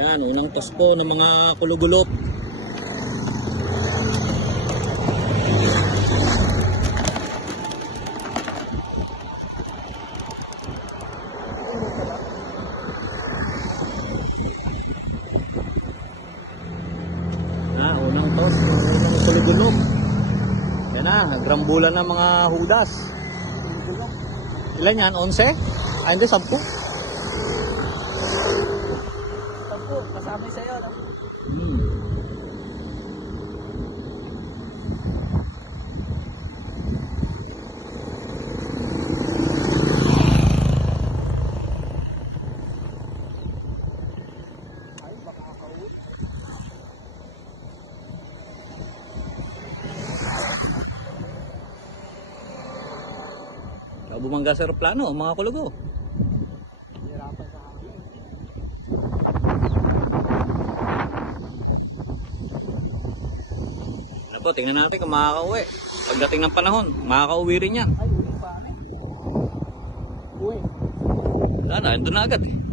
Yan, unang toss po ng mga kulugulop. Unang toss, unang kulugulop. Yan na, nagrambulan ng mga hudas. Ilan yan? 11? Ay hindi, 10. 10, kasama yung sayo, no? Ay, baka akawin. Bumangga sa aeroplano, mga kulugo. Hirapan sa hangin. Ano po, tingnan natin kung makakauwi. Pagdating ng panahon, makakauwi rin yan. Ay, uwi pa, Uwi. Wala na, ito na agad eh.